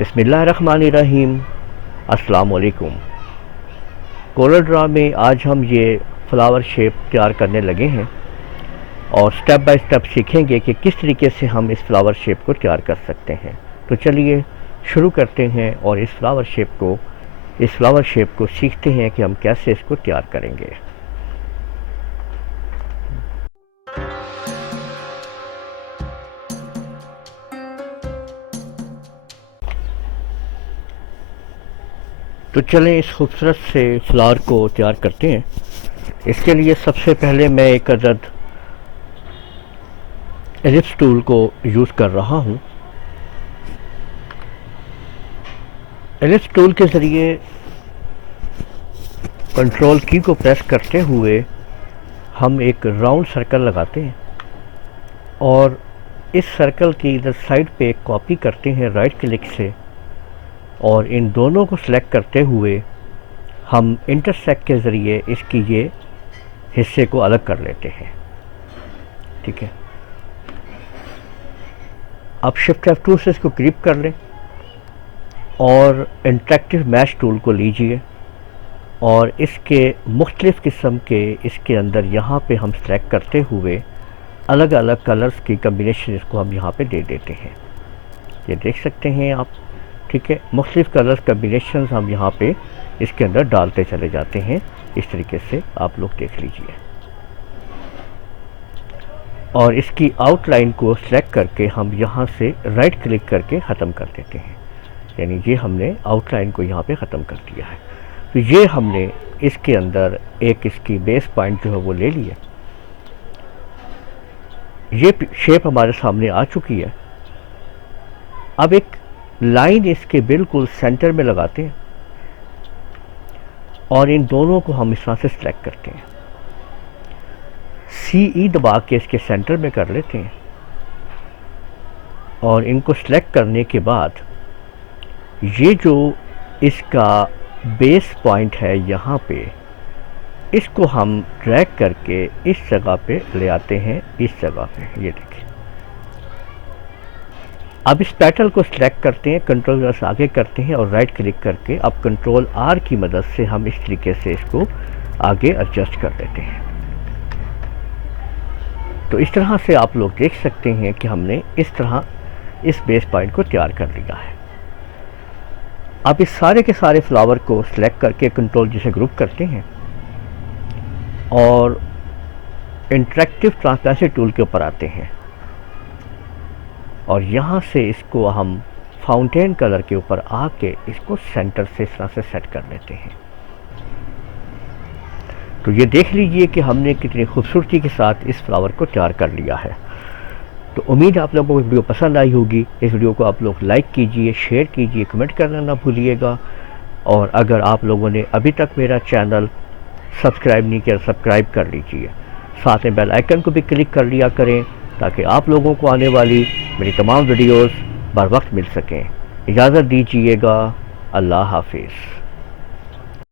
बिस्मिल्लाहिर्रहमानिर्रहीम। अस्सलाम वालेकुम। कोरल ड्रा में आज हम ये फ्लावर शेप तैयार करने लगे हैं और स्टेप बाय स्टेप सीखेंगे कि किस तरीके से हम इस फ्लावर शेप को तैयार कर सकते हैं। तो चलिए शुरू करते हैं और इस फ्लावर शेप को सीखते हैं कि हम कैसे इसको तैयार करेंगे। तो चलें इस खूबसूरत से फ्लावर को तैयार करते हैं। इसके लिए सबसे पहले मैं एक अदद एलिप्स टूल को यूज़ कर रहा हूँ। एलिप्स टूल के ज़रिए कंट्रोल की को प्रेस करते हुए हम एक राउंड सर्कल लगाते हैं और इस सर्कल की इधर साइड पे एक कॉपी करते हैं राइट क्लिक से, और इन दोनों को सिलेक्ट करते हुए हम इंटरसेक्ट के ज़रिए इसकी ये हिस्से को अलग कर लेते हैं। ठीक है, अब शिफ्ट F2 से इसको ग्रिप कर लें और इंटरेक्टिव मैश टूल को लीजिए और इसके मुख्तलिफ़ किस्म के इसके अंदर यहाँ पे हम सेलेक्ट करते हुए अलग अलग कलर्स की कम्बिनेशन इसको हम यहाँ पे दे देते हैं। ये देख सकते हैं आप। ठीक है, मुख्तलिफ़ कलर्स कम्बिनेशन हम यहाँ पे इसके अंदर डालते चले जाते हैं। इस तरीके से आप लोग देख लीजिए और इसकी आउटलाइन को सिलेक्ट करके हम यहाँ से राइट क्लिक करके ख़त्म कर देते हैं। यानी ये हमने आउटलाइन को यहाँ पे ख़त्म कर दिया है। तो ये हमने इसके अंदर एक इसकी बेस पॉइंट जो है वो ले लिया। ये शेप हमारे सामने आ चुकी है। अब एक लाइन इसके बिल्कुल सेंटर में लगाते हैं और इन दोनों को हम इस तरह से सिलेक्ट करते हैं। CE दबा के इसके सेंटर में कर लेते हैं और इनको सिलेक्ट करने के बाद ये जो इसका बेस पॉइंट है यहाँ पे, इसको हम ड्रैग करके इस जगह पे ले आते हैं। इस जगह पे ये देखिए। अब इस पेटल को सिलेक्ट करते हैं, कंट्रोल से आगे करते हैं और राइट क्लिक करके अब कंट्रोल R की मदद से हम इस तरीके से इसको आगे एडजस्ट कर देते हैं। तो इस तरह से आप लोग देख सकते हैं कि हमने इस तरह इस बेस पॉइंट को तैयार कर लिया है। अब इस सारे के सारे फ्लावर को सिलेक्ट करके कंट्रोल जिसे ग्रुप करते हैं और इंटरेक्टिव ट्रांसपेरेंसी टूल के ऊपर आते हैं और यहाँ से इसको हम फाउंटेन कलर के ऊपर आके इसको सेंटर से इस तरह से सेट कर लेते हैं। तो ये देख लीजिए कि हमने कितनी खूबसूरती के साथ इस फ्लावर को तैयार कर लिया है। तो उम्मीद है आप लोगों को वीडियो पसंद आई होगी। इस वीडियो को आप लोग लाइक कीजिए, शेयर कीजिए, कमेंट करना ना भूलिएगा। और अगर आप लोगों ने अभी तक मेरा चैनल सब्सक्राइब नहीं किया, सब्सक्राइब कर लीजिए। साथ में बेल आइकन को भी क्लिक कर लिया करें ताकि आप लोगों को आने वाली मेरी तमाम वीडियोस बर वक्त मिल सकें। इजाज़त दीजिएगा। अल्लाह हाफिज़।